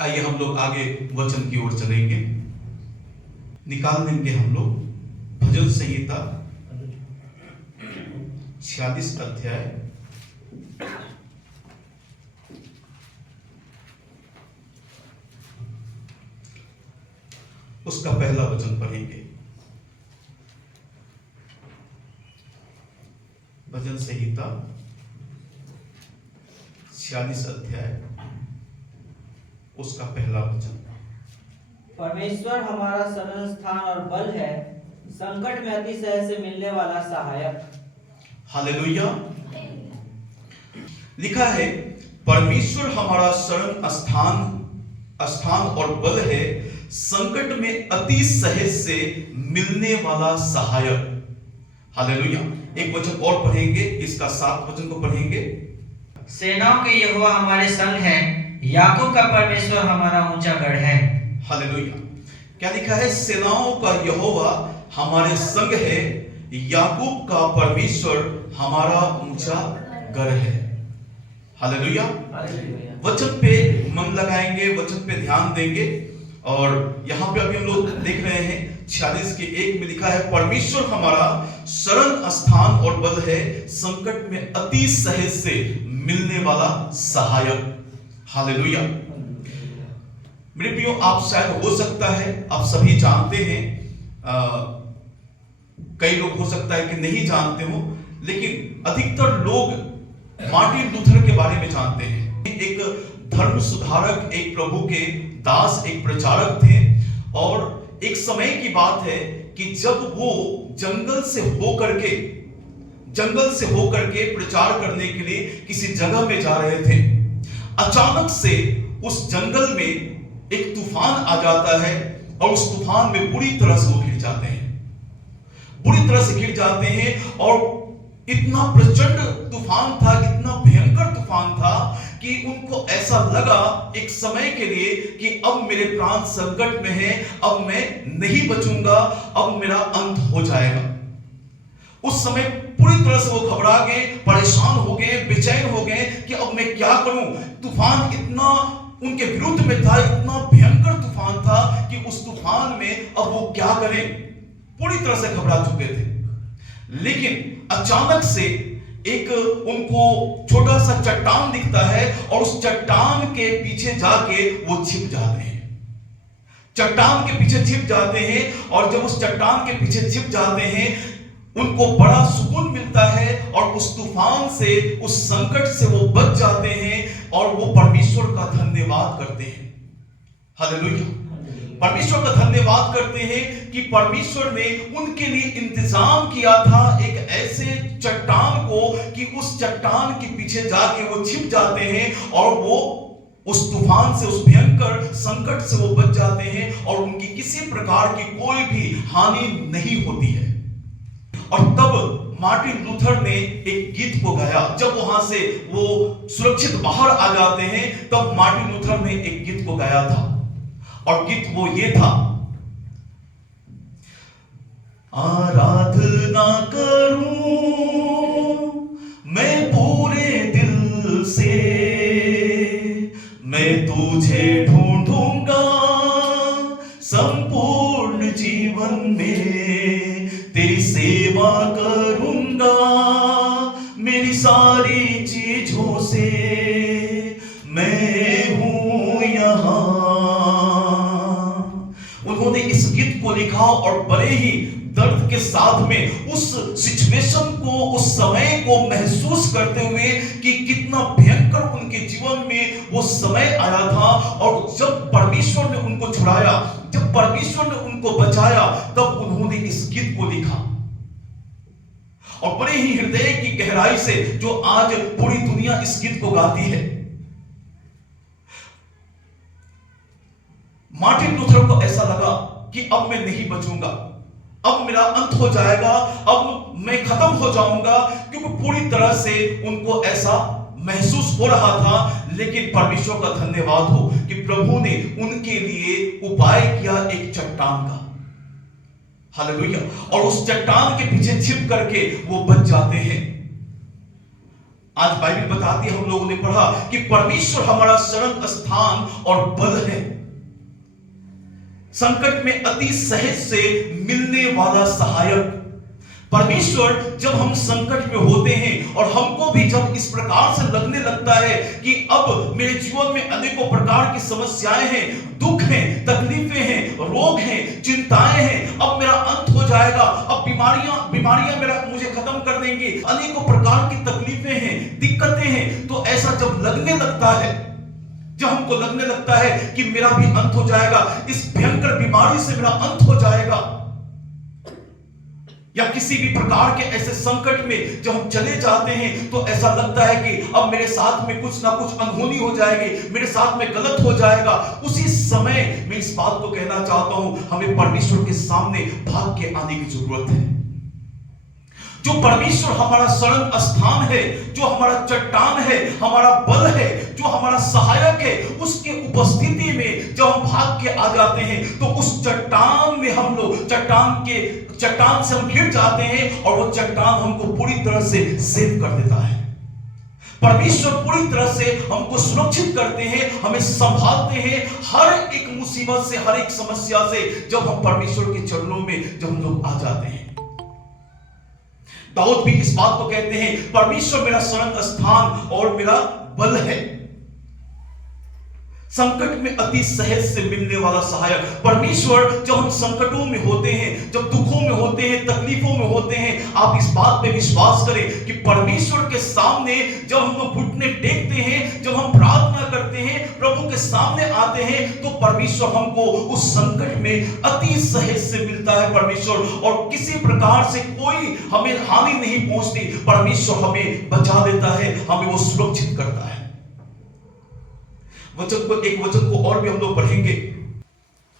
आइए हम लोग आगे वचन की ओर चलेंगे। निकाल देंगे हम लोग भजन संहिता 46 अध्याय उसका पहला वचन पढ़ेंगे। भजन संहिता 46 अध्याय उसका पहला वचन। परमेश्वर हमारा शरण स्थान और बल है, संकट में अतिशय से मिलने वाला सहायक। हालेलुया। लिखा है परमेश्वर हमारा शरण स्थान और बल है, संकट में अति सहज से मिलने वाला सहायक। हालेलुया। एक वचन और पढ़ेंगे, इसका 7 वचन को पढ़ेंगे। सेनाओं के यहोवा हमारे संग है, याकूब का परमेश्वर हमारा ऊंचा गढ़ है। हालेलुया। क्या लिखा है? सेनाओं का यहोवा हमारे संग है, याकूब का परमेश्वर हमारा ऊंचा गढ़ है। हालेलुया। वचन पे मन लगाएंगे, वचन पे ध्यान देंगे। और यहां पे अभी हम लोग देख रहे हैं 46 के 1 में लिखा है परमेश्वर हमारा शरण स्थान और बल है, संकट में अति सहज से मिलने वाला सहायक। हालेलुया। मेरे प्रियो, आप शायद हो सकता है आप सभी जानते हैं, कई लोग हो सकता है कि नहीं जानते हो, लेकिन अधिकतर लोग मार्टिन लूथर के बारे में जानते हैं। एक धर्म सुधारक, एक प्रभु के दास, एक प्रचारक थे। और एक समय की बात है कि जब वो जंगल से होकर के प्रचार करने के लिए किसी जगह में जा रहे थे, अचानक से उस जंगल में एक तूफान आ जाता है और उस तूफान में बुरी तरह से वो घिर जाते हैं। और इतना प्रचंड तूफान था, इतना भयंकर तूफान था कि उनको ऐसा लगा एक समय के लिए कि अब मेरे प्राण संकट में हैं, अब मैं नहीं बचूंगा, अब मेरा अंत हो जाएगा। उस समय पूरी तरह से वो घबरा गए, परेशान हो गए, बेचैन हो गए कि अब मैं क्या करूं। तूफान इतना उनके विरुद्ध में था, इतना भयंकर तूफान था कि उस तूफान में अब वो क्या करें, पूरी तरह से घबरा चुके थे। लेकिन अचानक से एक उनको छोटा सा चट्टान दिखता है और उस चट्टान के पीछे जाके वो छिप जाते हैं। चट्टान के पीछे छिप जाते हैं और जब उस चट्टान के पीछे छिप जाते हैं उनको बड़ा सुकून मिलता है और उस तूफान से, उस संकट से वो बच जाते हैं और वो परमेश्वर का धन्यवाद करते हैं। हालेलुया। परमेश्वर का धन्यवाद करते हैं कि परमेश्वर ने उनके लिए इंतजाम किया था एक ऐसे चट्टान को कि उस चट्टान के पीछे जाके वो छिप जाते हैं और वो उस तूफान से, उस भयंकर संकट से वो बच जाते हैं और उनकी किसी प्रकार की कोई भी हानि नहीं होती है। और तब मार्टिन लूथर ने एक गीत को गाया। जब वहां से वो सुरक्षित बाहर आ जाते हैं तब मार्टिन लूथर ने एक गीत को गाया था और गीत वो ये था, आराधना करूं मैं पूरे दिल से, मैं तुझे ढूंढूंगा संपूर्ण जीवन में, तेरी सेवा करूंगा मेरी सारी चीजों से, मैं हूं यहां। उन्होंने इस गीत को लिखा और बड़े ही दर्द के साथ में उस सिचुएशन को, उस समय को महसूस करते हुए कि कितना भयंकर उनके जीवन में वो समय आया था और जब परमेश्वर ने उनको छुड़ाया, जब परमेश्वर ने उनको बचाया, तब उन्होंने इस गीत को लिखा। और बड़े ही हृदय की गहराई से जो आज पूरी दुनिया इस गीत को गाती है। मार्टिन लूथर को ऐसा लगा कि अब मैं नहीं बचूंगा, अब मेरा अंत हो जाएगा, अब मैं खत्म हो जाऊंगा, क्योंकि पूरी तरह से उनको ऐसा महसूस हो रहा था। लेकिन परमेश्वर का धन्यवाद हो कि प्रभु ने उनके लिए उपाय किया एक चट्टान का। हालेलुया। और उस चट्टान के पीछे छिप करके वो बच जाते हैं। आज बाइबल बताती है, हम लोगों ने पढ़ा कि परमेश्वर हमारा शरण स्थान और बल है, संकट में अति सहज से मिलने वाला सहायक। परमेश्वर जब हम संकट में होते हैं और हमको भी जब इस प्रकार से लगने लगता है कि अब मेरे जीवन में अनेकों प्रकार की समस्याएं हैं, दुख हैं, तकलीफें हैं, रोग हैं, चिंताएं हैं, अब मेरा अंत हो जाएगा, अब बीमारियां मेरा मुझे खत्म कर देंगी, अनेकों प्रकार की तकलीफें हैं, दिक्कतें हैं, तो ऐसा जब लगने लगता है, जब हमको लगने लगता है कि मेरा भी अंत हो जाएगा, इस भयंकर बीमारी से मेरा अंत हो जाएगा, या किसी भी प्रकार के ऐसे संकट में जब हम चले जाते हैं तो ऐसा लगता है कि अब मेरे साथ में कुछ ना कुछ अनहोनी हो जाएगी, मेरे साथ में गलत हो जाएगा। उसी समय मैं इस बात को कहना चाहता हूं, हमें परमेश्वर के सामने भाग के आने की जरूरत है। जो परमेश्वर हमारा शरण स्थान है, जो हमारा चट्टान है, हमारा बल है, जो हमारा सहायक है, उसके उपस्थिति में जब हम भाग के आ जाते हैं तो उस चट्टान में हम लोग चट्टान से हम घिर जाते हैं और वो चट्टान हमको पूरी तरह से सेव कर देता है। परमेश्वर पूरी तरह से हमको सुरक्षित करते हैं, हमें संभालते हैं हर एक मुसीबत से, हर एक समस्या से, जब हम परमेश्वर के चरणों में जब हम लोग आ जाते हैं। दाऊद भी इस बात को कहते हैं, परमेश्वर मेरा शरण स्थान और मेरा बल है, संकट में अति सहज से मिलने वाला सहायक। परमेश्वर जब हम संकटों में होते हैं, जब दुखों में होते हैं, तकलीफों में होते हैं, आप इस बात पे विश्वास करें कि परमेश्वर के सामने जब हम लोग घुटने टेकते हैं, जब हम प्रार्थना करते हैं, प्रभु के सामने आते हैं, तो परमेश्वर हमको उस संकट में अति सहज से मिलता है परमेश्वर, और किसी प्रकार से कोई हमें हानि नहीं पहुंचती। परमेश्वर हमें बचा देता है, हमें वो सुरक्षित करता है। एक वचन को और भी हम लोग पढ़ेंगे,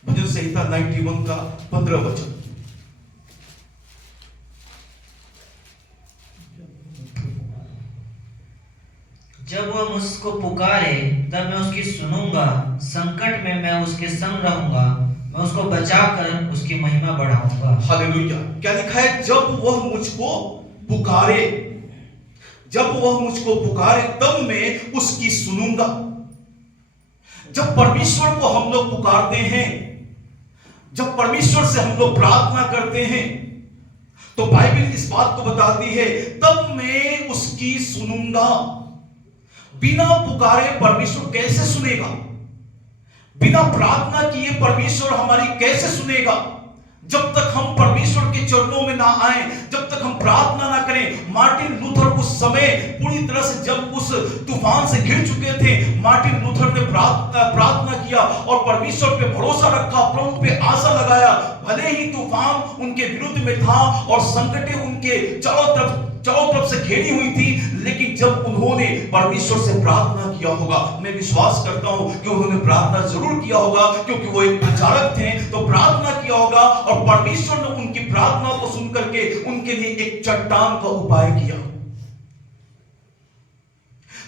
भजन संहिता 91 का 15 वचन। जब वह मुझको पुकारे तब मैं उसकी सुनूंगा, संकट में मैं उसके संग रहूंगा, मैं उसको बचाकर उसकी महिमा बढ़ाऊंगा। हालेलुया। क्या लिखा है? जब वह मुझको पुकारे, जब वह मुझको पुकारे तब मैं उसकी सुनूंगा। जब परमेश्वर को हम लोग पुकारते हैं, जब परमेश्वर से हम लोग प्रार्थना करते हैं, तो बाइबल इस बात को बताती है, तब मैं उसकी सुनूंगा। बिना पुकारे परमेश्वर कैसे सुनेगा? बिना प्रार्थना किए परमेश्वर हमारी कैसे सुनेगा? जब तक हम परमेश्वर के चरणों में ना आए, जब तक हम प्रार्थना ना करें। मार्टिन लूथर उस समय पूरी तरह से जब उस तूफान से घिर चुके थे, मार्टिन लूथर ने प्रार्थना किया और परमेश्वर पे भरोसा रखा, प्रभु पे आशा लगाया। भले ही तूफान उनके विरुद्ध में था और संकटें उनके चारों तरफ से घेरी हुई थी, लेकिन जब उन्होंने परमेश्वर से प्रार्थना किया होगा, मैं विश्वास करता हूं कि उन्होंने प्रार्थना जरूर किया होगा, क्योंकि वो एक प्रचारक थे, तो प्रार्थना किया होगा और परमेश्वर ने उनकी प्रार्थना को सुनकर के उनके लिए एक चट्टान का उपाय किया,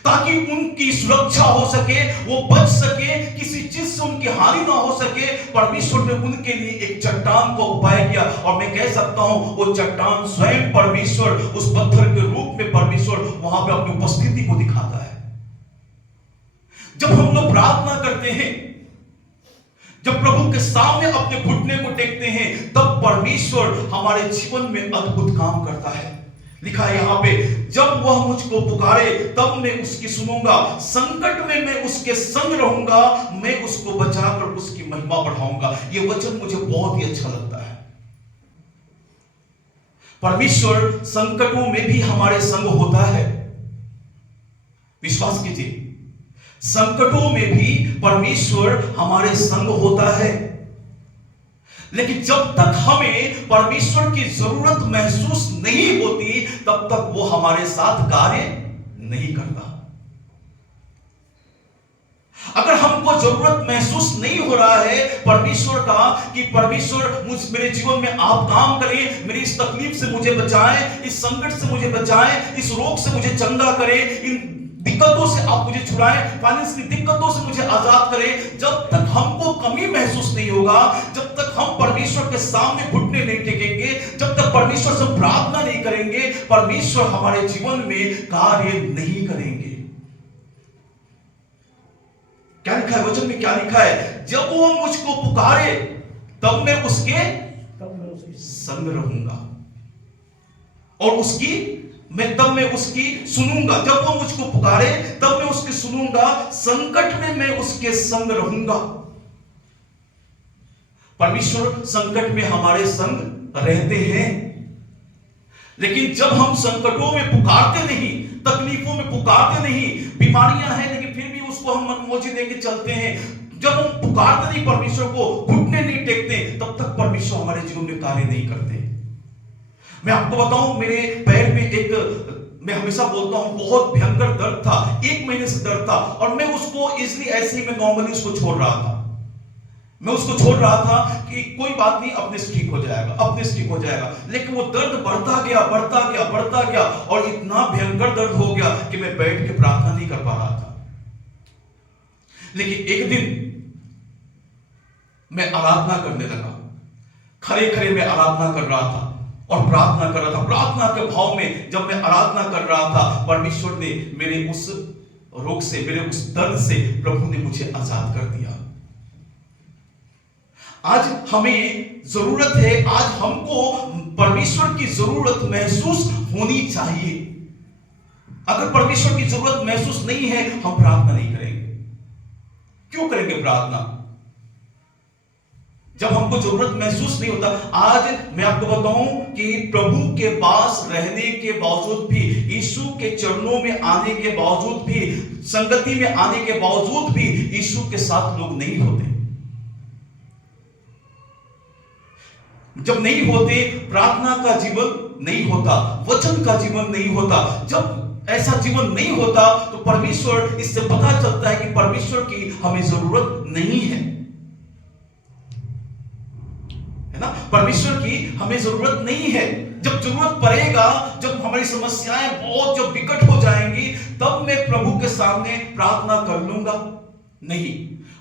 ताकि उनकी सुरक्षा हो सके, वो बच सके, किसी चीज से उनकी हानि ना हो सके। परमेश्वर ने उनके लिए एक चट्टान का उपाय किया, और मैं कह सकता हूं वो चट्टान स्वयं परमेश्वर, उस पत्थर के रूप में परमेश्वर वहां पे अपनी उपस्थिति को दिखाता है। जब हम लोग प्रार्थना करते हैं, जब प्रभु के सामने अपने घुटने को टेकते हैं, तब परमेश्वर हमारे जीवन में अद्भुत काम करता है। लिखा है यहां पे, जब वह मुझको पुकारे तब मैं उसकी सुनूंगा, संकट में मैं उसके संग रहूंगा, मैं उसको बचाकर उसकी महिमा बढ़ाऊंगा। यह वचन मुझे बहुत ही अच्छा लगता है। परमेश्वर संकटों में भी हमारे संग होता है। विश्वास कीजिए, संकटों में भी परमेश्वर हमारे संग होता है। लेकिन जब तक हमें परमेश्वर की जरूरत महसूस नहीं होती, तब तक वो हमारे साथ कार्य नहीं करता। अगर हमको जरूरत महसूस नहीं हो रहा है परमेश्वर का, कि परमेश्वर मेरे जीवन में आप काम करें, मेरी इस तकलीफ से मुझे बचाएं, इस संकट से मुझे बचाएं, इस रोग से मुझे चंगा करें, इन दिक्कतों से आप मुझे छुड़ाएं, फाइनेंशियली दिक्कतों से मुझे आजाद करें। जब तक हमको कमी महसूस नहीं होगा, जब तक हम परमेश्वर के सामने घुटने नहीं टेकेंगे, जब तक परमेश्वर से प्रार्थना नहीं करेंगे, परमेश्वर हमारे जीवन में कार्य नहीं करेंगे। क्या लिखा है वचन में? क्या लिखा है? जब वो मुझको पुकारे तब मैं उसके संग रहूंगा और तब मैं उसकी सुनूंगा। जब वो मुझको पुकारे तब मैं उसकी सुनूंगा, संकट में मैं उसके संग रहूंगा। परमेश्वर संकट में हमारे संग रहते हैं, लेकिन जब हम संकटों में पुकारते नहीं, तकलीफों में पुकारते नहीं, बीमारियां हैं लेकिन फिर भी उसको हम मनमौजी देके चलते हैं, जब हम पुकारते नहीं परमेश्वर को, घुटने नहीं टेकते, तब तक परमेश्वर हमारे जीवन में कार्य नहीं करते। मैं आपको बताऊं, मेरे पैर में मैं हमेशा बोलता हूं बहुत भयंकर दर्द था, 1 महीने से दर्द था, और मैं उसको इसलिए ऐसे ही मैं नॉर्मली उसको छोड़ रहा था। मैं उसको छोड़ रहा था कि कोई बात नहीं, अपने से ठीक हो जाएगा, अपने से ठीक हो जाएगा। लेकिन वो दर्द बढ़ता गया, बढ़ता गया, बढ़ता गया, और इतना भयंकर दर्द हो गया कि मैं बैठ के प्रार्थना नहीं कर पा रहा था। लेकिन एक दिन मैं आराधना करने लगा, खड़े खड़े मैं आराधना कर रहा था और प्रार्थना कर रहा था। प्रार्थना के भाव में जब मैं आराधना कर रहा था, परमेश्वर ने मेरे उस रोग से, मेरे उस दर्द से प्रभु ने मुझे आजाद कर दिया। आज हमें जरूरत है, आज हमको परमेश्वर की जरूरत महसूस होनी चाहिए। अगर परमेश्वर की जरूरत महसूस नहीं है, हम प्रार्थना नहीं करेंगे। क्यों करेंगे प्रार्थना जब हमको जरूरत महसूस नहीं होता? आज मैं आपको बताऊं कि प्रभु के पास रहने के बावजूद भी, यीशु के चरणों में आने के बावजूद भी, संगति में आने के बावजूद भी यीशु के साथ लोग नहीं होते। जब नहीं होते, प्रार्थना का जीवन नहीं होता, वचन का जीवन नहीं होता। जब ऐसा जीवन नहीं होता तो परमेश्वर, इससे पता चलता है कि परमेश्वर की हमें जरूरत नहीं है ना? परमेश्वर की हमें जरूरत नहीं है। जब जरूरत पड़ेगा, जब हमारी समस्याएं बहुत जब विकट हो जाएंगी, तब मैं प्रभु के सामने प्रार्थना कर लूंगा। नहीं,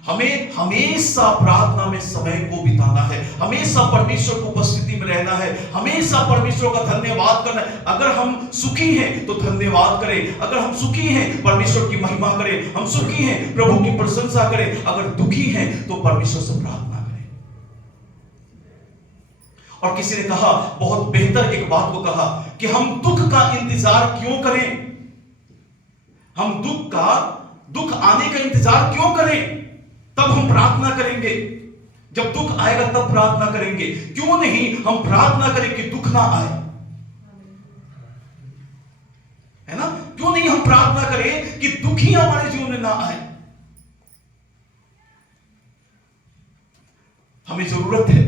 हमें हमेशा प्रार्थना में समय को बिताना है, हमेशा परमेश्वर की उपस्थिति में रहना है, हमेशा परमेश्वर का धन्यवाद करना है। अगर हम सुखी हैं तो धन्यवाद करें, अगर हम सुखी हैं परमेश्वर की महिमा करें, हम सुखी हैं प्रभु की प्रशंसा करें, अगर दुखी हैं तो परमेश्वर से प्रार्थना करें। और किसी ने कहा, बहुत बेहतर एक बात को कहा कि हम दुख का इंतजार क्यों करें? हम दुख आने का इंतजार क्यों करें? तब हम प्रार्थना करेंगे। जब दुख आएगा तब प्रार्थना करेंगे। क्यों नहीं हम प्रार्थना करें कि दुख ना आए, है ना? क्यों नहीं हम प्रार्थना करें कि दुख ही हमारे जीवन में ना आए? हमें जरूरत है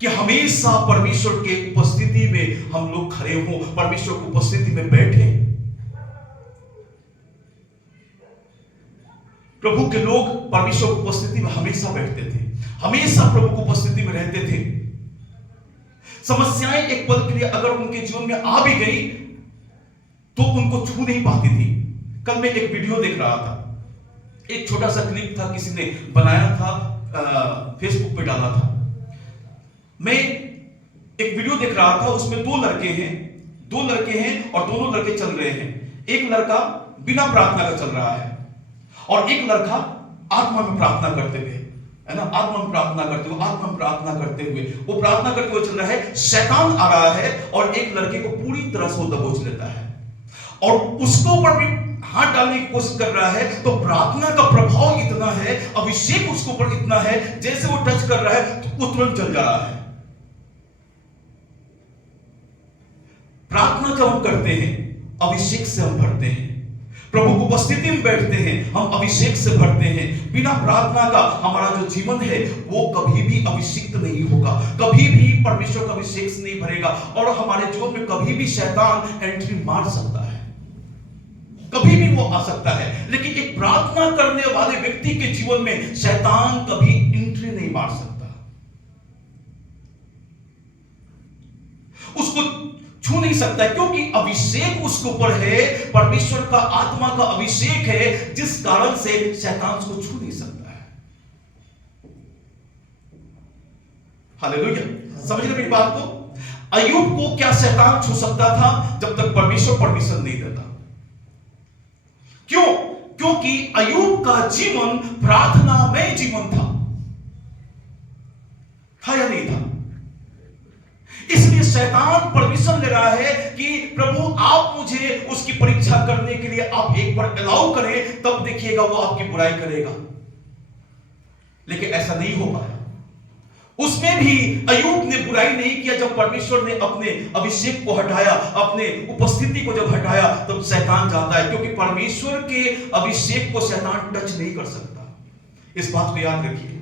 कि हमेशा परमेश्वर के उपस्थिति में हम लोग खड़े हों, परमेश्वर की उपस्थिति में बैठे। प्रभु के लोग परमेश्वर की उपस्थिति में हमेशा बैठते थे, हमेशा प्रभु की उपस्थिति में रहते थे। समस्याएं एक पल के लिए अगर उनके जीवन में आ भी गई तो उनको छू नहीं पाती थी। कल मैं एक वीडियो देख रहा था, एक छोटा सा क्लिप था, किसी ने बनाया था, फेसबुक पे डाला था। मैं एक वीडियो देख रहा था, उसमें दो लड़के हैं और दोनों लड़के चल रहे हैं। एक लड़का बिना प्रार्थना का चल रहा है और एक लड़का आत्मा में प्रार्थना करते हुए, है ना, आत्मा में प्रार्थना करते हुए वो प्रार्थना करते हुए चल रहा है। शैतान आ रहा है और एक लड़के को पूरी तरह से दबोच लेता है और उसके ऊपर भी हाथ डालने की कोशिश कर रहा है। तो प्रार्थना का प्रभाव इतना है, अभिषेक उसके ऊपर इतना है, जैसे वो टच कर रहा है तो वो तुरंत जल जा रहा है। प्रार्थना जब हम करते हैं, अभिषेक से हम भरते हैं, प्रभु की उपस्थिति में बैठते हैं, हम अभिषेक से भरते हैं। बिना प्रार्थना का हमारा जो जीवन है वो कभी भी अभिषिक्त नहीं होगा, कभी भी परमेश्वर का अभिषेक से नहीं भरेगा और हमारे जीवन में कभी भी शैतान एंट्री मार सकता है, कभी भी वो आ सकता है। लेकिन एक प्रार्थना करने वाले व्यक्ति के जीवन में शैतान कभी एंट्री नहीं मार सकता, उसको छू नहीं नहीं सकता है, क्योंकि अभिषेक उसके ऊपर है, परमेश्वर का आत्मा का अभिषेक है, जिस कारण से शैतान उसको छू नहीं सकता है। हालेलुया, समझ रहे मेरी बात को? अय्यूब को क्या शैतान छू सकता था जब तक परमेश्वर परमिशन नहीं देता? क्यों? क्योंकि अय्यूब का जीवन प्रार्थनामय जीवन था या नहीं था? इसलिए शैतान परमिशन ले रहा है कि प्रभु आप मुझे उसकी परीक्षा करने के लिए आप एक बार अलाउ करें, तब देखिएगा वो आपकी बुराई करेगा। लेकिन ऐसा नहीं हो पाया। उसमें भी अय्यूब ने बुराई नहीं किया। जब परमेश्वर ने अपने अभिषेक को हटाया, अपने उपस्थिति को जब हटाया, तब शैतान जाता है, क्योंकि परमेश्वर के अभिषेक को शैतान टच नहीं कर सकता। इस बात को याद रखिए,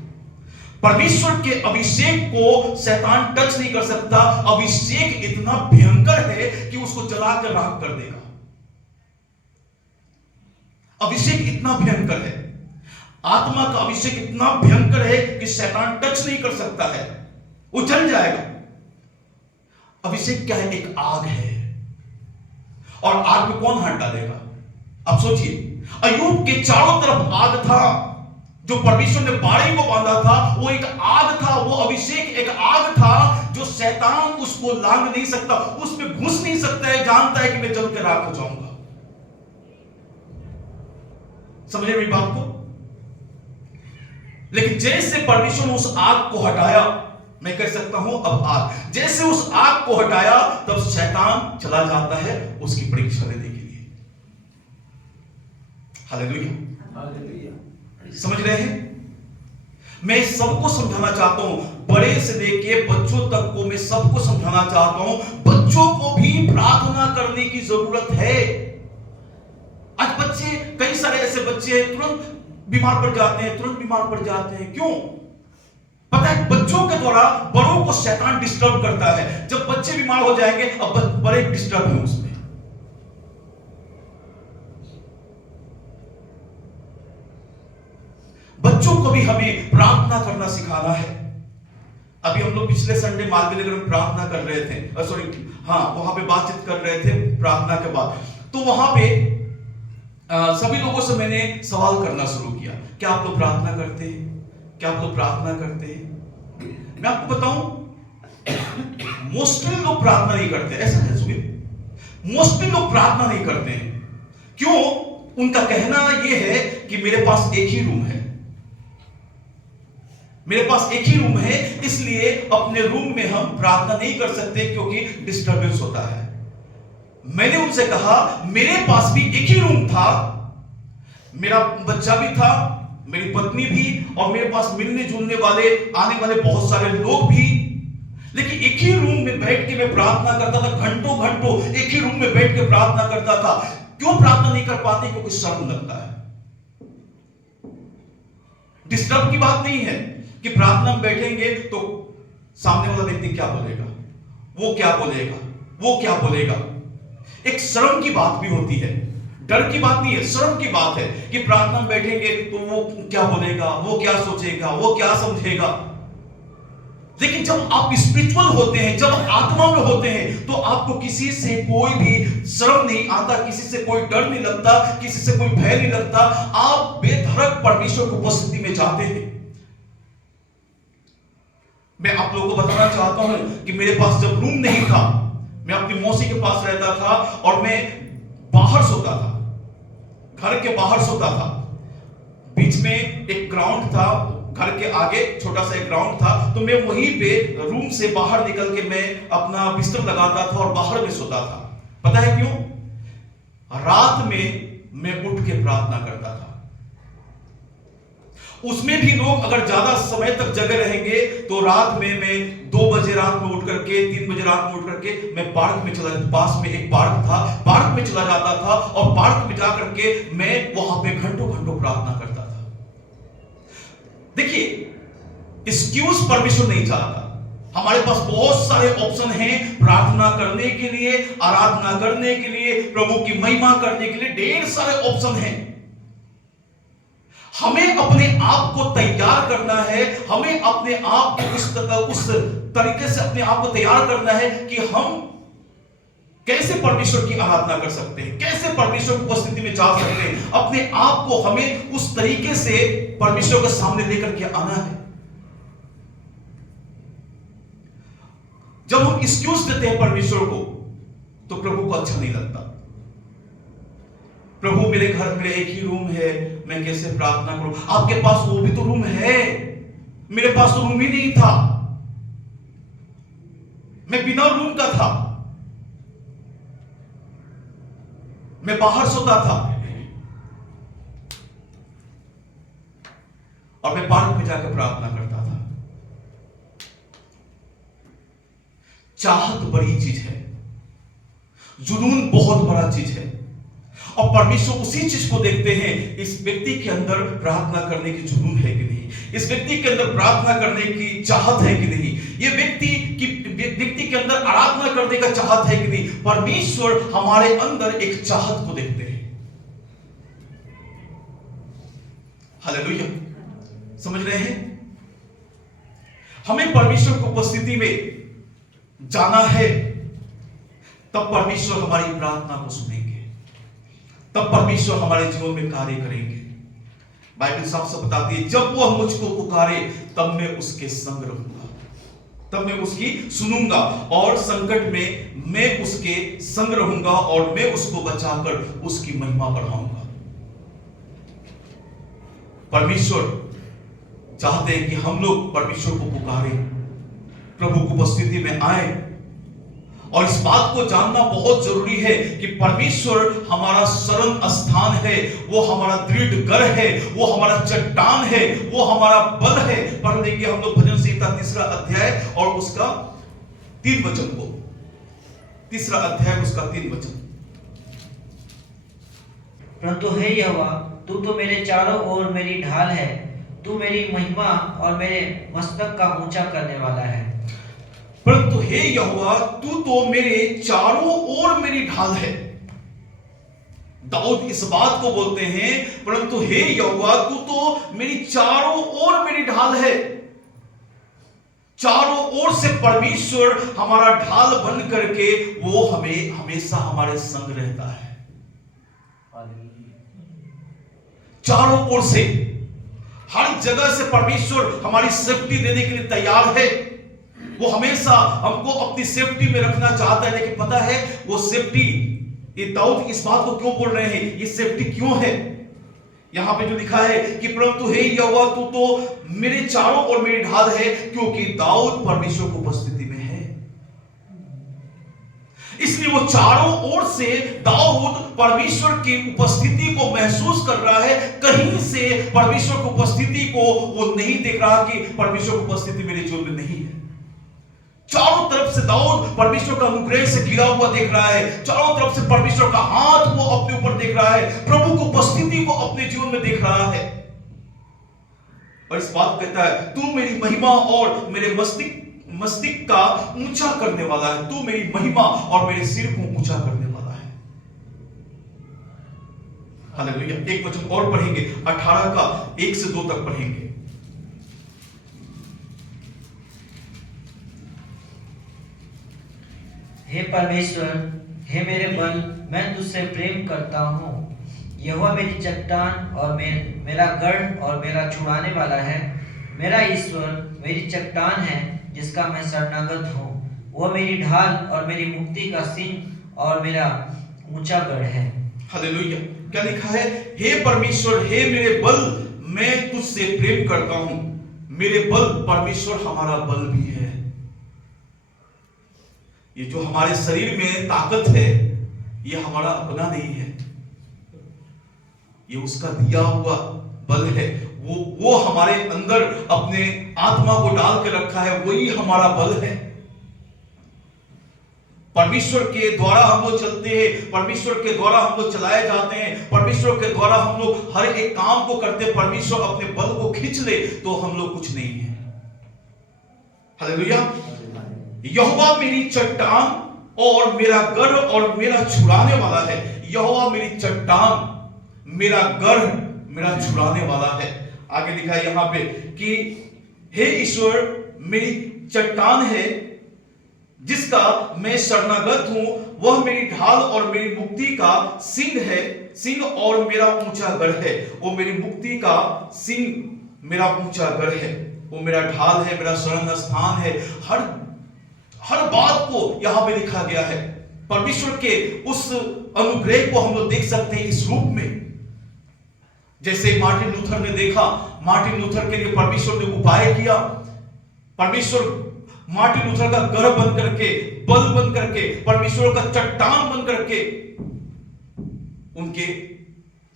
परमेश्वर के अभिषेक को शैतान टच नहीं कर सकता। अभिषेक इतना भयंकर है कि उसको जलाकर राख कर देगा। अभिषेक इतना भयंकर है, आत्मा का अभिषेक इतना भयंकर है कि शैतान टच नहीं कर सकता है, वो जल जाएगा। अभिषेक क्या है? एक आग है, और आग में कौन हाथ डालेगा? अब सोचिए, अय्यूब के चारों तरफ आग था, जो परमेश्वर ने बाड़ी को बांधा था वो एक आग था, वो अभिषेक एक आग था जो शैतान उसको लांग नहीं सकता, उसमें घुस नहीं सकता है। जानता है कि मैं जल के राख हो जाऊंगा। समझे मेरी बात को? लेकिन जैसे परमेश्वर ने उस आग को हटाया, मैं कह सकता हूं अब आग, जैसे उस आग को हटाया, तब शैतान चला जाता है उसकी परीक्षा लेने के लिए। Hallelujah, hallelujah. समझ रहे हैं? मैं सबको समझाना चाहता हूं, बड़े से लेके बच्चों तक को मैं सबको समझाना चाहता हूं, बच्चों को भी प्रार्थना करने की जरूरत है। आज बच्चे, कई सारे ऐसे बच्चे हैं तुरंत बीमार पड़ जाते हैं, तुरंत बीमार पड़ जाते हैं। क्यों? पता है, बच्चों के द्वारा बड़ों को शैतान डिस्टर्ब करता है। जब बच्चे बीमार हो जाएंगे, अब बड़े डिस्टर्ब हैं उसमें। बच्चों को भी हमें प्रार्थना करना सिखाना है। अभी हम लोग पिछले संडे मालवीय नगर में प्रार्थना कर रहे थे, वहां पे बातचीत कर रहे थे प्रार्थना के बाद। तो वहां पे सभी लोगों से मैंने सवाल करना शुरू किया, क्या आप लोग प्रार्थना करते हैं? क्या आप लोग प्रार्थना करते हैं? मैं आपको बताऊं, मोस्टली लोग प्रार्थना नहीं करते। ऐसा है सुनिए, मोस्टली लोग प्रार्थना नहीं करते हैं। क्यों? उनका कहना यह है कि मेरे पास एक ही रूम है, मेरे पास एक ही रूम है, इसलिए अपने रूम में हम प्रार्थना नहीं कर सकते क्योंकि डिस्टर्बेंस होता है। मैंने उनसे कहा, मेरे पास भी एक ही रूम था, मेरा बच्चा भी था, मेरी पत्नी भी, और मेरे पास मिलने जुलने वाले, आने वाले बहुत सारे लोग भी, लेकिन एक ही रूम में बैठ के मैं प्रार्थना करता था। घंटों घंटों एक ही रूम में बैठ के प्रार्थना करता था। क्यों प्रार्थना नहीं कर पाते? क्योंकि शर्म लगता है। डिस्टर्ब की बात नहीं है कि प्रार्थना में बैठेंगे तो सामने वाला व्यक्ति क्या बोलेगा, वो क्या बोलेगा, वो क्या बोलेगा। एक शर्म की बात भी होती है, डर की बात नहीं है, शर्म की बात है कि प्रार्थना में बैठेंगे तो वो क्या बोलेगा, वो क्या सोचेगा, वो क्या समझेगा। लेकिन जब आप स्पिरिचुअल होते हैं, जब आत्मा में होते हैं, तो आपको किसी से कोई भी शर्म नहीं आता, किसी से कोई डर नहीं लगता, किसी से कोई भय नहीं लगता। आप बेधड़क परमेश्वर की उपस्थिति में जाते हैं। मैं आप लोगों को बताना चाहता हूं कि मेरे पास जब रूम नहीं था, मैं अपनी मौसी के पास रहता था और मैं बाहर सोता था, घर के बाहर सोता था। बीच में एक ग्राउंड था, घर के आगे छोटा सा एक ग्राउंड था, तो मैं वहीं पे रूम से बाहर निकल के मैं अपना बिस्तर लगाता था और बाहर में सोता था। पता है क्यों? रात में मैं उठ के प्रार्थना करता था। उसमें भी लोग अगर ज्यादा समय तक जगे रहेंगे तो रात में मैं 2 बजे रात में उठ करके, 3 बजे रात में उठ करके मैं पार्क में चला, पास में एक पार्क था, पार्क में चला जाता था और पार्क में जा करके मैं वहां पे घंटों घंटों प्रार्थना करता था। देखिए, एक्सक्यूज परमेश्वर नहीं चाहता। हमारे पास बहुत सारे ऑप्शन हैं प्रार्थना करने के लिए, आराधना करने के लिए, प्रभु की महिमा करने के लिए, ढेर सारे ऑप्शन हैं। हमें अपने आप को तैयार करना है, हमें अपने आप को उस तरीके से अपने आप को तैयार करना है कि हम कैसे परमेश्वर की आराधना कर सकते हैं, कैसे परमेश्वर की उपस्थिति में जा सकते हैं। अपने आप को हमें उस तरीके से परमेश्वर के सामने लेकर के आना है। जब हम एक्सक्यूज देते हैं परमेश्वर को तो प्रभु को अच्छा नहीं लगता। प्रभु मेरे घर में एक ही रूम है, मैं कैसे प्रार्थना करूं? आपके पास वो भी तो रूम है, मेरे पास तो रूम ही नहीं था, मैं बिना रूम का था, मैं बाहर सोता था और मैं पार्क में जाकर प्रार्थना करता था। चाहत बड़ी चीज है, जुनून बहुत बड़ा चीज है, और परमेश्वर उसी चीज को देखते हैं, इस व्यक्ति के अंदर प्रार्थना करने की जुनून है कि नहीं, इस व्यक्ति के अंदर प्रार्थना करने की चाहत है कि नहीं, ये व्यक्ति के अंदर आराधना करने का चाहत है कि नहीं। परमेश्वर हमारे अंदर एक चाहत को देखते हैं। हालेलुया, समझ रहे हैं? हमें परमेश्वर की उपस्थिति में जाना है, तब परमेश्वर हमारी प्रार्थना को सुनेंगे, तब परमेश्वर हमारे जीवन में कार्य करेंगे। बाइबल साफ साफ बताती है, जब वह मुझको पुकारे तब मैं उसके संग रहूंगा, तब मैं उसकी सुनूंगा, और संकट में मैं उसके संग रहूंगा और मैं उसको बचाकर उसकी महिमा बढ़ाऊंगा। परमेश्वर चाहते हैं कि हम लोग परमेश्वर को पुकारें, प्रभु की उपस्थिति में आए, और इस बात को जानना बहुत जरूरी है कि परमेश्वर हमारा शरण स्थान है, वो हमारा दृढ़ गर है, वो हमारा चट्टान है, वो हमारा बल है। पढ़ लेंगे हम लोग भजन संहिता 3 अध्याय और उसका 3 वचन को, 3 अध्याय उसका 3 वचन। परंतु हे यहोवा, तू तो मेरे चारों ओर मेरी ढाल है, तू मेरी महिमा और मेरे मस्तक का ऊंचा करने वाला है। परंतु हे यहोवा, तू तो मेरे चारों ओर मेरी ढाल है। दाऊद इस बात को बोलते हैं, परंतु हे यहोवा, तू तो मेरी चारों ओर मेरी ढाल है। चारों ओर से परमेश्वर हमारा ढाल बन करके वो हमें हमेशा हमारे संग रहता है। चारों ओर से, हर जगह से परमेश्वर हमारी सेफ्टी देने के लिए तैयार है। वो हमेशा हमको अपनी सेफ्टी में रखना चाहता है, लेकिन पता है वो सेफ्टी, ये दाऊद इस बात को क्यों बोल रहे हैं, ये सेफ्टी क्यों है? यहां पे जो लिखा है कि परंतु हे यहोवा, तू तो मेरे चारों ओर मेरी ढाल है, क्योंकि दाऊद परमेश्वर की उपस्थिति में है, इसलिए वो चारों ओर से दाऊद परमेश्वर की उपस्थिति को महसूस कर रहा है। कहीं से परमेश्वर की उपस्थिति को वो नहीं देख रहा कि परमेश्वर की उपस्थिति मेरे जीवन में नहीं है। चारों तरफ से दाऊद परमेश्वर का अनुग्रह से घिरा हुआ देख रहा है, चारों तरफ से परमेश्वर का हाथ वो अपने ऊपर देख रहा है, प्रभु की उपस्थिति को अपने जीवन में देख रहा है, और इस बात कहता है, तू मेरी महिमा और मेरे मस्तिष्क का ऊंचा करने वाला है, तू मेरी महिमा और मेरे सिर को ऊंचा करने वाला है। हालेलुया। एक वचन और पढ़ेंगे, 18 का 1 से 2 तक पढ़ेंगे। हे परमेश्वर, हे मेरे बल, मैं तुझसे प्रेम करता हूँ। यहोवा मेरी चट्टान और मेरा गढ़ और मेरा छुड़ाने वाला है। मेरा ईश्वर मेरी चट्टान है जिसका मैं शरणागत हूँ। वह मेरी ढाल और मेरी मुक्ति का सिंह और मेरा ऊंचा गढ़ है। हालेलुया। क्या लिखा है? हे परमेश्वर, हे मेरे बल, मैं तुझसे प्रेम करता हूँ। मेरे बल, परमेश्वर हमारा बल भी है। ये जो हमारे शरीर में ताकत है, ये हमारा अपना नहीं है, ये उसका दिया हुआ बल है। वो हमारे अंदर अपने आत्मा को डाल के रखा है, वही हमारा बल है। परमेश्वर के द्वारा हम लोग चलते हैं, परमेश्वर के द्वारा हम लोग चलाए जाते हैं, परमेश्वर के द्वारा हम लोग हर एक काम को करते हैं। परमेश्वर अपने बल को खींच ले तो हम लोग कुछ नहीं है। हालेलुया। यहोवा मेरी चट्टान और मेरा गढ़ और मेरा छुड़ाने वाला है। यहोवा मेरी चट्टान, मेरा गढ़, मेरा छुड़ाने वाला है। आगे लिखा है यहां पे कि हे ईश्वर मेरी चट्टान है, जिसका मैं शरणागत हूं, वह मेरी ढाल और मेरी मुक्ति का सिंह है, सिंह और मेरा ऊंचा गढ़ है। वो मेरी मुक्ति का सिंह, मेरा ऊंचा गढ़ है, वो मेरा ढाल है, मेरा शरण स्थान है। हर बात को यहां पे लिखा गया है। परमेश्वर के उस अनुग्रह को हम लोग देख सकते हैं इस रूप में। जैसे मार्टिन लूथर ने देखा, मार्टिन लूथर के लिए परमेश्वर ने उपाय किया। परमेश्वर मार्टिन लूथर का गढ़ बन करके, बल बन करके, परमेश्वर का चट्टान बन करके उनके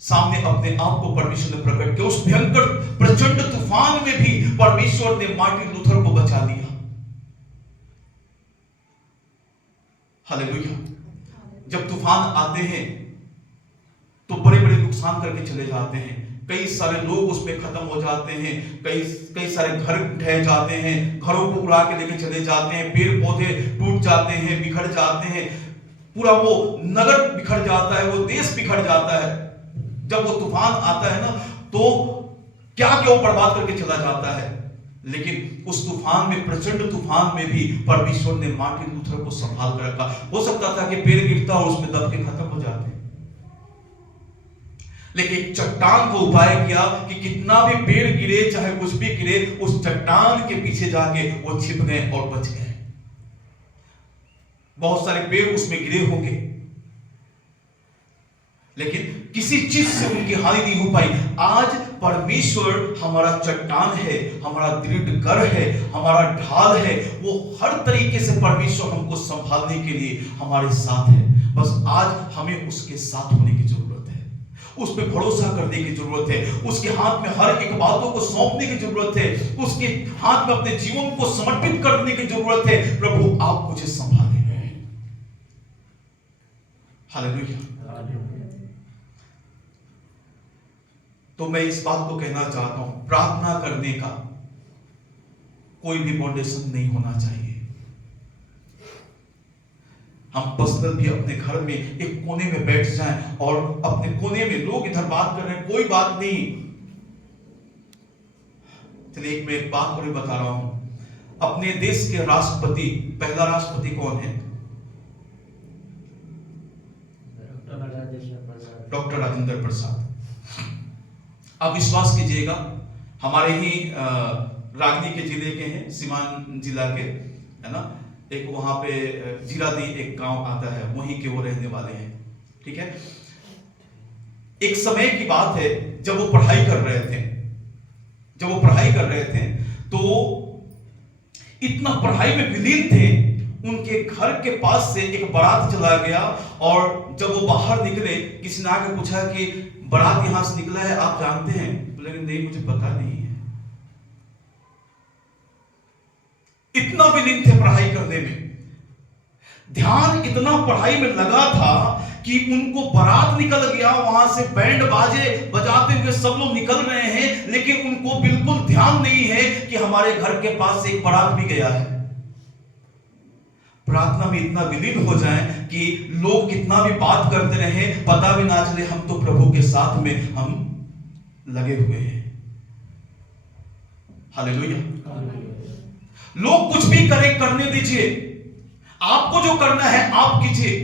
सामने अपने आप को परमेश्वर ने प्रकट किया। उस भयंकर प्रचंड तूफान में भी परमेश्वर ने मार्टिन लूथर को बचा लिया। हालेलुया। जब तूफान आते हैं तो बड़े बड़े नुकसान करके चले जाते हैं। कई सारे लोग उसमें खत्म हो जाते हैं, कई सारे घर ढह जाते हैं, घरों को उड़ा के लेके चले जाते हैं, पेड़ पौधे टूट जाते हैं, बिखर जाते हैं, पूरा वो नगर बिखर जाता है, वो देश बिखर जाता है। जब वो तूफान आता है ना, तो क्या क्या वो बर्बाद करके चला जाता है। लेकिन उस तूफान में, प्रचंड तूफान में भी परमेश्वर ने मार्टिन लूथर को संभाल कर रखा। हो सकता था कि पेड़ गिरता और उसमें दब के खत्म हो जाते, लेकिन एक चट्टान को उपाय किया कि कितना भी पेड़ गिरे, चाहे कुछ भी गिरे, उस चट्टान के पीछे जाके वो छिप गए और बच गए। बहुत सारे पेड़ उसमें गिरे होंगे, लेकिन किसी चीज से उनकी हानि नहीं हो पाई। आज परमेश्वर हमारा चट्टान है, हमारा दृढ़ गढ़ है, हमारा ढाल है। वो हर तरीके से परमेश्वर हमको संभालने के लिए हमारे साथ है। बस आज हमें उसके साथ होने की जरूरत है, उस पर भरोसा करने की जरूरत है, उसके हाथ में हर एक बातों को सौंपने की जरूरत है, उसके हाथ में अपने जीवन को समर्पित करने की जरूरत है। प्रभु आप मुझे संभालें। हालेलुया। तो मैं इस बात को कहना चाहता हूं, प्रार्थना करने का कोई भी बाउंडेशन नहीं होना चाहिए। हम पर्सनल भी अपने घर में एक कोने में बैठ जाएं और अपने कोने में लोग इधर बात कर रहे हैं, कोई बात नहीं। चलिए एक मैं एक बात और बता रहा हूं। अपने देश के राष्ट्रपति, पहला राष्ट्रपति कौन है? डॉक्टर राजेंद्र प्रसाद। आप विश्वास कीजिएगा, हमारे ही रागनी के जिले के हैं, सीवान जिला के, है ना। एक वहां पे जीरादी एक गांव आता है, वहीं के वो रहने वाले हैं, ठीक है। एक समय की बात है, जब वो पढ़ाई कर रहे थे, तो इतना पढ़ाई में विलीन थे, उनके घर के पास से एक बारात चला गया। और जब वो बाहर निकले, किसी ने आके पूछा कि बारात यहां से निकला है, आप जानते हैं? लेकिन नहीं, मुझे पता नहीं है। इतना विलीन थे पढ़ाई करने में, ध्यान इतना पढ़ाई में लगा था कि उनको बारात निकल गया, वहां से बैंड बाजे बजाते हुए सब लोग निकल रहे हैं, लेकिन उनको बिल्कुल ध्यान नहीं है कि हमारे घर के पास से एक बारात भी गया है। प्रार्थना में इतना विलीन हो जाए कि लोग कितना भी बात करते रहे, पता भी ना चले, हम तो प्रभु के साथ में हम लगे हुए हैं। हालेलुया। लोग कुछ भी करें, करने दीजिए। आपको जो करना है आप कीजिए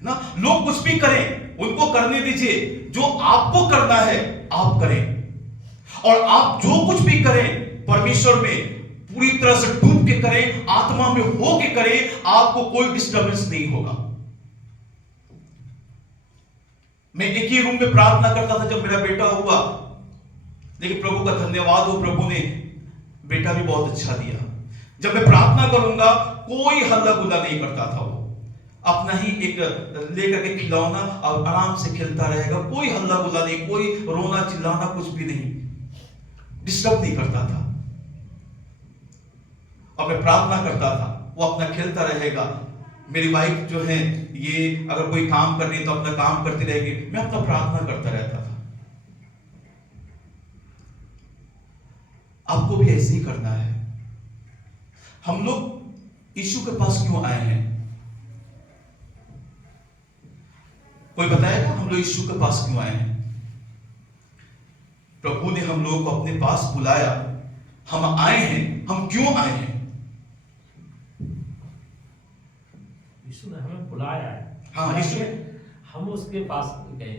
ना। लोग कुछ भी करें, उनको करने दीजिए। जो आपको करना है आप करें, और आप जो कुछ भी करें परमेश्वर में पूरी तरह से डूब के करें, आत्मा में हो के करें, आपको कोई डिस्टर्बेंस नहीं होगा। मैं एक ही रूम में प्रार्थना करता था जब मेरा बेटा हुआ, लेकिन प्रभु का धन्यवाद हो, प्रभु ने बेटा भी बहुत अच्छा दिया। जब मैं प्रार्थना करूंगा, कोई हल्ला गुल्ला नहीं करता था। वो अपना ही एक लेकर के खिलौना और आराम से खेलता रहेगा, कोई हल्ला गुल्ला नहीं, कोई रोना चिल्लाना कुछ भी नहीं, डिस्टर्ब नहीं करता था। और मैं प्रार्थना करता था, वो अपना खेलता रहेगा। मेरी वाइफ जो है, ये अगर कोई काम कर रही है तो अपना काम करती रहेगी, मैं अपना प्रार्थना करता रहता था। आपको भी ऐसे ही करना है। हम लोग यीशु के पास क्यों आए हैं? कोई बताएगा हम लोग यीशु के पास क्यों आए हैं? प्रभु ने हम लोगों को अपने पास बुलाया, हम आए हैं। हम क्यों आए हैं? बुलाया है। हाँ, यीशु ने हम उसके पास गए।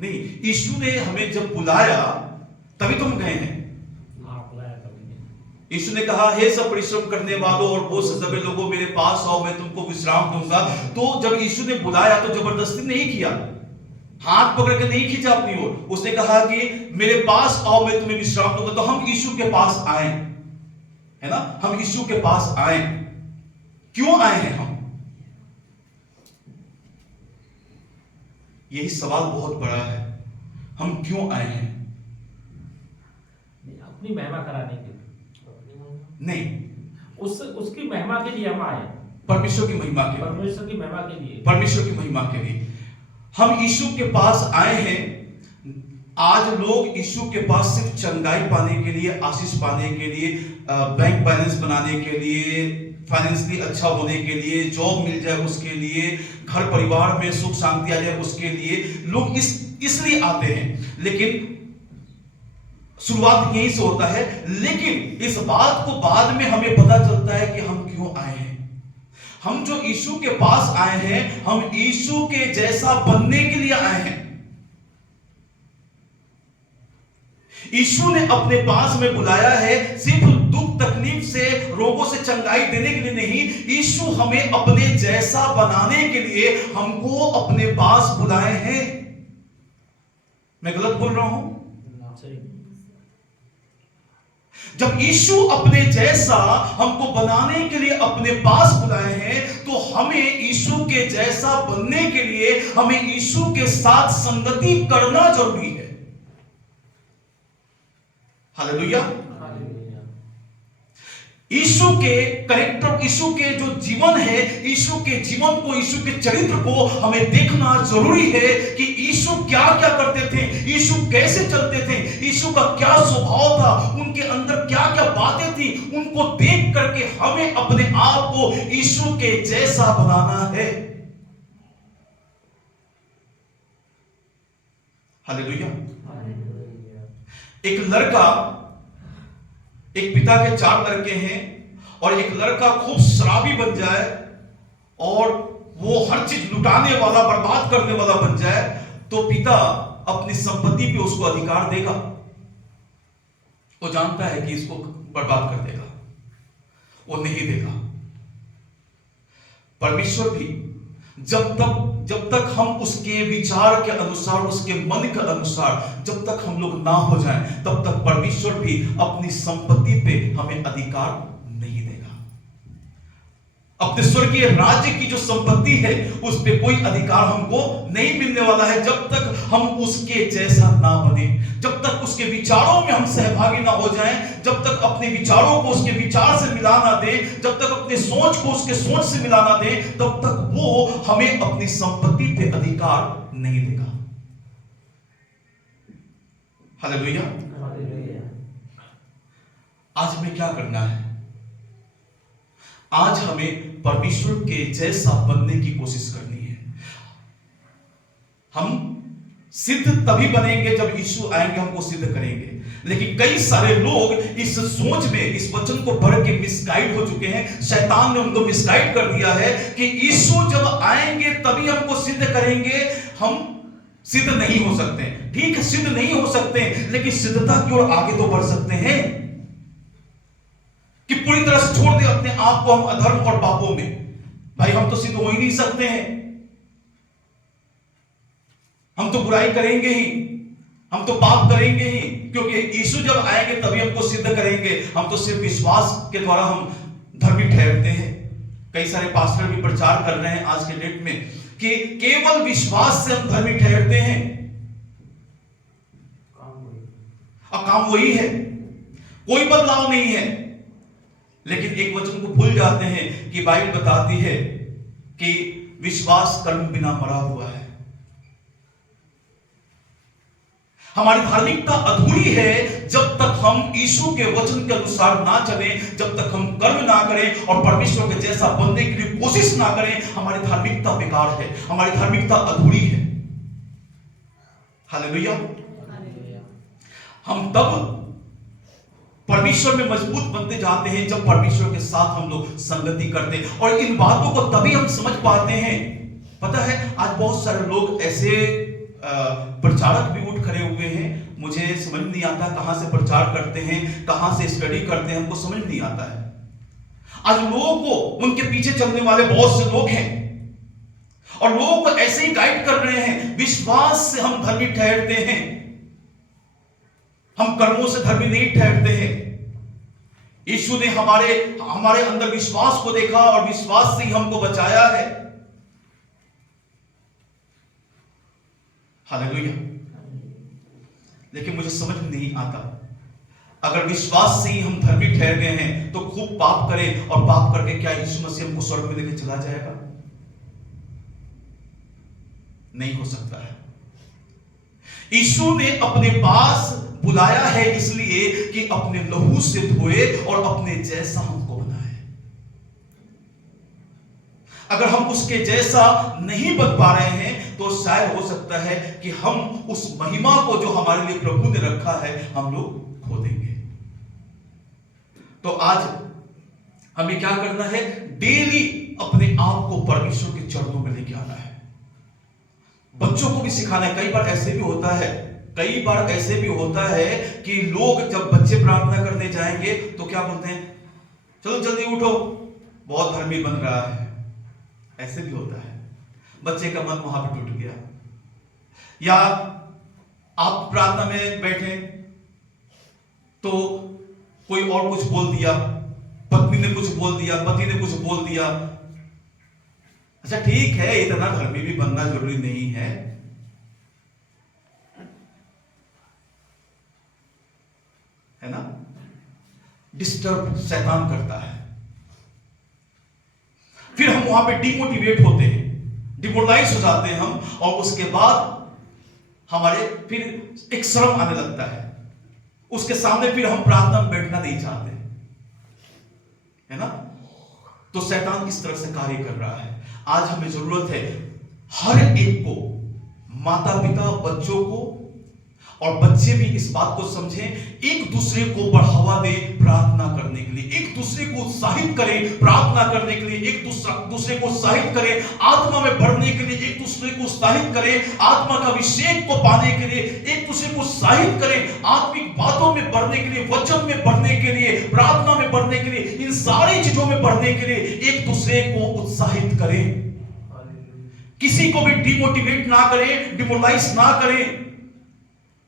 नहीं, यीशु ने हमें जब बुलाया तभी तो हम गए हैं। हाँ, बुलाया तभी। यीशु ने कहा, हे सब परिश्रम करने वालों और बोझ से दबे लोगों, मेरे पास आओ, मैं तुमको विश्राम दूंगा। तो जब यीशु ने बुलाया तो जबरदस्ती नहीं किया, हाथ पकड़ के नहीं खींचा अपनी ओर। उसने कहा कि मेरे पास आओ, मैं तुम्हें विश्राम दूंगा। तो हम यीशु के पास आए, है ना, हम यीशु के पास आए। क्यों आए हैं हम? यही सवाल बहुत बड़ा है, हम क्यों आए हैं? अपनी महिमा कराने के लिए नहीं, उसकी महिमा के लिए हम आए। परमेश्वर की महिमा के लिए, परमेश्वर की महिमा के लिए, परमेश्वर की महिमा के लिए हम यीशु के पास आए हैं। आज लोग यीशु के पास सिर्फ चंगाई पाने के लिए, आशीष पाने के लिए, बैंक बैलेंस बनाने के लिए, फाइनेंशियली अच्छा होने के लिए, जॉब मिल जाए उसके लिए, घर परिवार में सुख शांति आ जाए उसके लिए लोग इसलिए आते हैं। लेकिन शुरुआत यहीं से होता है। लेकिन इस बात को बाद में हमें पता चलता है कि हम क्यों आए हैं। हम जो यीशु के पास आए हैं, हम यीशु के जैसा बनने के लिए आए हैं। यीशु ने अपने पास में बुलाया है सिर्फ दुख तकलीफ से, रोगों से चंगाई देने के लिए नहीं। यीशु हमें अपने जैसा बनाने के लिए हमको अपने पास बुलाए हैं। मैं गलत बोल रहा हूं? जब यीशु अपने जैसा हमको बनाने के लिए अपने पास बुलाए हैं, तो हमें यीशु के जैसा बनने के लिए हमें यीशु के साथ संगति करना जरूरी है। हालेलुया। यीशु के कैरेक्टर, यीशु के जो जीवन है, यीशु के जीवन को, यीशु के चरित्र को हमें देखना जरूरी है कि यीशु क्या क्या करते थे, यीशु कैसे चलते थे, यीशु का क्या स्वभाव था, उनके अंदर क्या क्या बातें थी। उनको देख करके हमें अपने आप को यीशु के जैसा बनाना है। हालेलुया। एक लड़का, एक पिता के 4 लड़के हैं और एक लड़का खूब शराबी बन जाए और वो हर चीज लुटाने वाला, बर्बाद करने वाला बन जाए, तो पिता अपनी संपत्ति पे उसको अधिकार देगा। वो जानता है कि इसको बर्बाद कर देगा, वो नहीं देगा। परमेश्वर भी जब तक हम उसके विचार के अनुसार, उसके मन के अनुसार जब तक हम लोग ना हो जाएं, तब तक परमेश्वर भी अपनी संपत्ति पे हमें अधिकार नहीं देगा। अपने स्वर्गीय राज्य की जो संपत्ति है उस पे कोई अधिकार हमको नहीं मिलने वाला है जब तक हम उसके जैसा ना बने, जब तक उसके विचारों में हम सहभागी ना हो जाएं, जब तक अपने विचारों को उसके विचार से मिला ना दें, जब तक अपने सोच को उसके सोच से मिला ना दें, तब तक वो हमें अपनी संपत्ति पे अधिकार नहीं देगा। हालेलुया। आज हमें क्या करना है? आज हमें परमेश्वर के जैसा बनने की कोशिश करनी है। हम सिद्ध तभी बनेंगे जब यीशु आएंगे, हमको सिद्ध करेंगे। लेकिन कई सारे लोग इस सोच में, इस वचन को पढ़ के मिसगाइड हो चुके हैं। शैतान ने उनको मिसगाइड कर दिया है कि यीशु जब आएंगे तभी हमको सिद्ध करेंगे। हम सिद्ध नहीं हो सकते। ठीक है, सिद्ध नहीं हो सकते, लेकिन सिद्धता की ओर आगे तो बढ़ सकते हैं कि पूरी तरह से छोड़ दे अपने आप को हम अधर्म और पापों में। भाई हम तो सिद्ध हो ही नहीं सकते हैं, हम तो बुराई करेंगे ही, हम तो पाप करेंगे ही, क्योंकि यीशु जब आएंगे तभी हमको सिद्ध करेंगे। हम तो सिर्फ विश्वास के द्वारा हम धर्मी ठहरते हैं। कई सारे पास्टर भी प्रचार कर रहे हैं आज के डेट में कि केवल विश्वास से हम धर्मी ठहरते हैं। काम वही है, कोई बदलाव नहीं है। लेकिन एक वचन को भूल जाते हैं कि बाइबल बताती है कि विश्वास कर्म बिना मरा हुआ है। हमारी धार्मिकता अधूरी है जब तक हम यीशु के वचन के अनुसार ना चलें, जब तक हम कर्म ना करें और परमेश्वर के जैसा बनने के लिए कोशिश ना करें। हमारी धार्मिकता बेकार है, हमारी धार्मिकता अधूरी है। हालेलुया। हम तब परमेश्वर में मजबूत बनते जाते हैं जब परमेश्वर के साथ हम लोग संगति करते हैं। और इन बातों को तभी हम समझ पाते हैं पता है आज बहुत सारे लोग ऐसे प्रचारक भी उठ खड़े हुए हैं, मुझे समझ नहीं आता कहां से प्रचार करते हैं, कहां से स्टडी करते हैं, हमको समझ नहीं आता है। आज लोगों को उनके पीछे चलने वाले बहुत से लोग हैं और लोगों को ऐसे ही गाइड कर रहे हैं, विश्वास से हम धर्मी ठहरते हैं, हम कर्मों से धर्मी नहीं ठहरते हैं। यीशु ने हमारे अंदर विश्वास को देखा और विश्वास से ही हमको बचाया है। हालेलुया। लेकिन मुझे समझ नहीं आता, अगर विश्वास से ही हम धर्मी ठहर गए हैं तो खूब पाप करें और पाप करके क्या यीशु मसीह हमको स्वर्ग में लेके चला जाएगा? नहीं हो सकता है। यीशु ने अपने पास बुलाया है इसलिए कि अपने लहू से धोए और अपने जैसा हमको बनाए। अगर हम उसके जैसा नहीं बन पा रहे हैं तो शायद हो सकता है कि हम उस महिमा को जो हमारे लिए प्रभु ने रखा है हम लोग खो देंगे। तो आज हमें क्या करना है? डेली अपने आप को परमेश्वर के चरणों में लेके आना है। बच्चों को भी सिखाना है। कई बार ऐसे भी होता है कि लोग जब बच्चे प्रार्थना करने जाएंगे तो क्या बोलते हैं, चलो जल्दी उठो, बहुत धर्मी बन रहा है। ऐसे भी होता है, बच्चे का मन वहां पे टूट गया। या आप प्रार्थना में बैठे तो कोई और कुछ बोल दिया, पत्नी ने कुछ बोल दिया, पति ने कुछ बोल दिया। अच्छा ठीक है, इतना धर्मी भी बनना जरूरी नहीं है, है ना? डिस्टर्ब शैतान करता है। फिर हम वहां पे डिमोटिवेट होते हैं, डिमोरलाइज हो जाते हैं हम, और उसके बाद हमारे फिर एक शर्म आने लगता है। उसके सामने फिर हम प्रार्थना में बैठना नहीं चाहते, है ना? तो शैतान इस तरह से कार्य कर रहा है। आज हमें जरूरत है हर एक को, माता पिता, बच्चों को, और बच्चे भी इस बात को समझें, एक दूसरे को बढ़ावा दें प्रार्थना करने के लिए, एक दूसरे को उत्साहित करें प्रार्थना करने के लिए, एक दूसरे को उत्साहित करें आत्मा में बढ़ने के लिए, एक दूसरे को उत्साहित करें आत्मा का अभिषेक को पाने के लिए, एक दूसरे को उत्साहित करें आत्मिक बातों में बढ़ने के लिए, वचन में बढ़ने के लिए, प्रार्थना में बढ़ने के लिए, इन सारी चीजों में बढ़ने के लिए एक दूसरे को उत्साहित करें। किसी को भी डिमोटिवेट ना करें, डिमोरलाइज ना करें,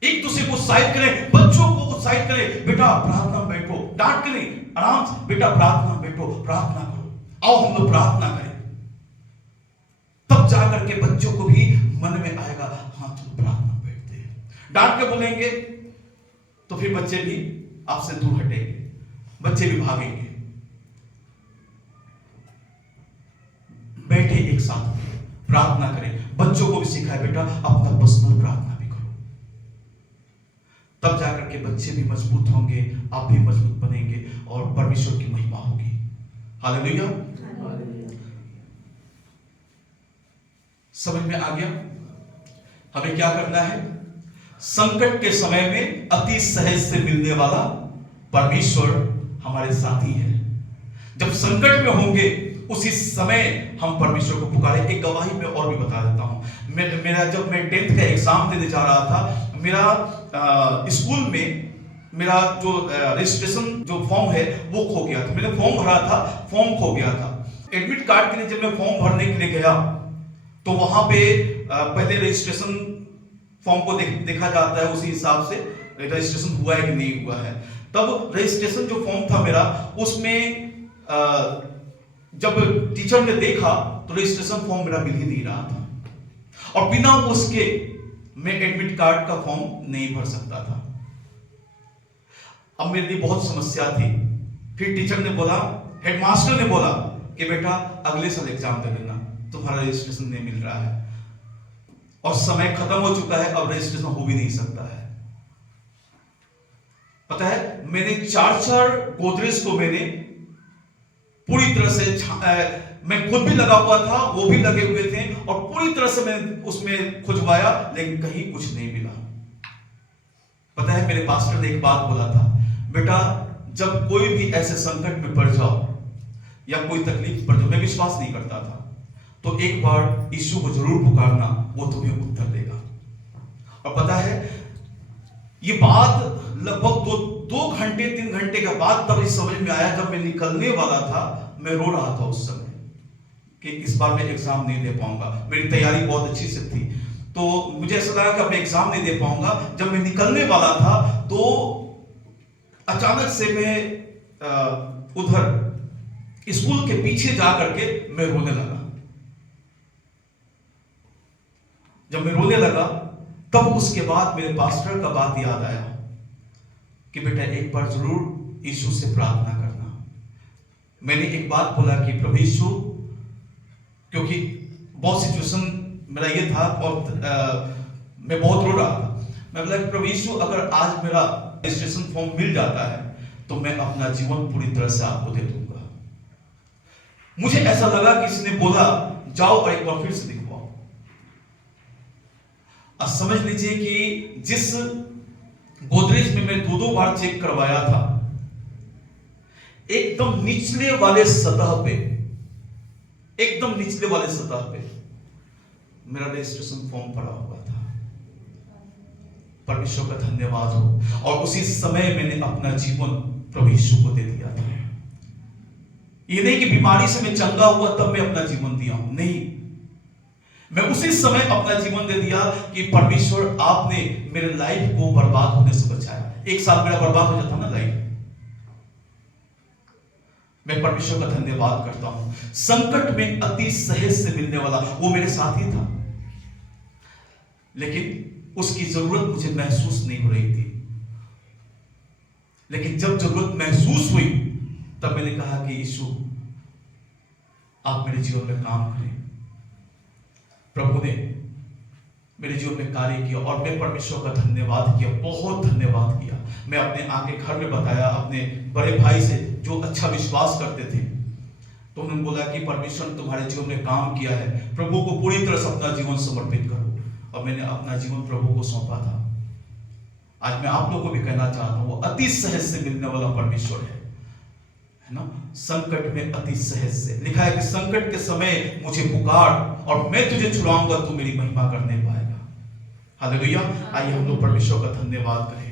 एक दूसरे को उत्साहित करें। बच्चों को उत्साहित करें, बेटा प्रार्थना में बैठो, डांट के नहीं, आराम से, बेटा प्रार्थना में बैठो, प्रार्थना करो, आओ हम लोग प्रार्थना करें। तब जाकर के बच्चों को भी मन में आएगा, हाँ चलो प्रार्थना में बैठते हैं। डांट के बोलेंगे तो फिर बच्चे भी आपसे दूर हटेंगे, बच्चे भी भागेंगे। बैठे एक साथ प्रार्थना करें, बच्चों को भी सिखाए, बेटा अपना पर्सनल प्रार्थना भी करो। तब जाकर के बच्चे भी मजबूत होंगे, आप भी मजबूत बनेंगे और परमेश्वर की महिमा होगी। हालेलुया। समझ में आ गया? हमें क्या करना है? संकट के समय में अति सहज से मिलने वाला परमेश्वर हमारे साथी है। जब संकट में होंगे उसी समय हम परमेश्वर को पुकारें। एक गवाही में और भी बता देता हूं। जब मैं 10th का एग्जाम देने जा रहा था, मेरा स्कूल में मेरा जो रजिस्ट्रेशन जो फॉर्म है वो खो गया था। मैंने फॉर्म भरा था, फॉर्म खो गया था। एडमिट कार्ड के लिए जब मैं फॉर्म भरने के लिए गया तो वहां पे पहले रजिस्ट्रेशन फॉर्म को देखा जाता है, उसी हिसाब से रजिस्ट्रेशन हुआ है कि नहीं हुआ है। तब रजिस्ट्रेशन जो फॉर्म था मेरा, उसमें जब टीचर ने देखा तो रजिस्ट्रेशन फॉर्म मेरा मिल ही नहीं रहा था, और बिना उसके मैं एडमिट कार्ड का फॉर्म नहीं भर सकता था। अब मेरे लिए बहुत समस्या थी। फिर टीचर ने बोला, हेडमास्टर ने बोला कि बेटा अगले साल एग्जाम दे लेना, तुम्हारा रजिस्ट्रेशन नहीं मिल रहा है और समय खत्म हो चुका है, अब रजिस्ट्रेशन हो भी नहीं सकता है। पता है, मैंने 4 गोदरेज को मैंने पूरी तरह से मैं खुद भी लगा हुआ था, वो भी लगे हुए थे, और पूरी तरह से मैंने उसमें खुजवाया, लेकिन कहीं कुछ नहीं मिला। पता है, मेरे पास्टर ने एक बात बोला था, बेटा जब कोई भी ऐसे संकट में पड़ जाओ या कोई तकलीफ पड़ जाओ, मैं विश्वास नहीं करता था, तो एक बार यीशु को जरूर पुकारना, वो तुम्हें उत्तर देगा। और पता है, ये बात लगभग दो घंटे 3 घंटे के बाद तब इस समझ में आया, जब मैं निकलने वाला था। मैं रो रहा था उस समय कि इस बार मैं एग्जाम नहीं दे पाऊंगा। मेरी तैयारी बहुत अच्छी से थी, तो मुझे ऐसा लगा कि मैं एग्जाम नहीं दे पाऊंगा। जब मैं निकलने वाला था तो अचानक से मैं उधर स्कूल के पीछे जा करके मैं रोने लगा। जब मैं रोने लगा तब उसके बाद मेरे पास्टर का बात याद आया कि बेटा एक बार जरूर यीशु से प्रार्थना करना। मैंने एक बात बोला कि प्रभु यीशु, क्योंकि बहुत सिचुएशन मेरा ये था और मैं बहुत रो रहा था। मैं बोला कि प्रभु यीशु, अगर आज मेरा रजिस्ट्रेशन फॉर्म मिल जाता है तो मैं अपना जीवन पूरी तरह से आपको दे दूंगा। मुझे ऐसा लगा कि इसने बोला जाओ और एक बार फिर से दिखवाओ। अब समझ लीजिए कि जिस गोदरेज में मैं 2 बार चेक करवाया था, एकदम निचले वाले सतह पे, एकदम निचले वाले सतह पे मेरा रजिस्ट्रेशन फॉर्म पड़ा हुआ था। परमेश्वर का धन्यवाद हो। और उसी समय मैंने अपना जीवन प्रभु यीशु को दे दिया था। ये नहीं कि बीमारी से मैं चंगा हुआ तब मैं अपना जीवन दिया हूं, नहीं, मैं उसी समय अपना जीवन दे दिया कि परमेश्वर आपने मेरे लाइफ को बर्बाद होने से बचाया। 1 साल मेरा बर्बाद हो जाता ना लाइफ। मैं परमेश्वर का धन्यवाद करता हूं। संकट में अति सहज से मिलने वाला वो मेरे साथ ही था, लेकिन उसकी जरूरत मुझे महसूस नहीं हो रही थी। लेकिन जब जरूरत महसूस हुई तब मैंने कहा कि यीशु आप मेरे जीवन में काम करें। प्रभु ने मेरे जीवन में कार्य किया और मैं परमेश्वर का धन्यवाद किया, बहुत धन्यवाद किया। मैं अपने आके घर में बताया अपने बड़े भाई से जो अच्छा विश्वास करते थे, तो उन्होंने बोला कि परमेश्वर ने तुम्हारे जीवन में काम किया है, प्रभु को पूरी तरह से अपना जीवन समर्पित करो। और मैंने अपना जीवन प्रभु को सौंपा था। आज मैं आप लोगों को भी कहना चाहता हूं, वो अति सहज से मिलने वाला परमेश्वर है ना। संकट में अति सहज से लिखा है कि संकट के समय मुझे पुकार और मैं तुझे छुड़ाऊंगा, तू मेरी महिमा करने पाएगा। हालेलुया। आइए हम लोग परमेश्वर का धन्यवाद करें।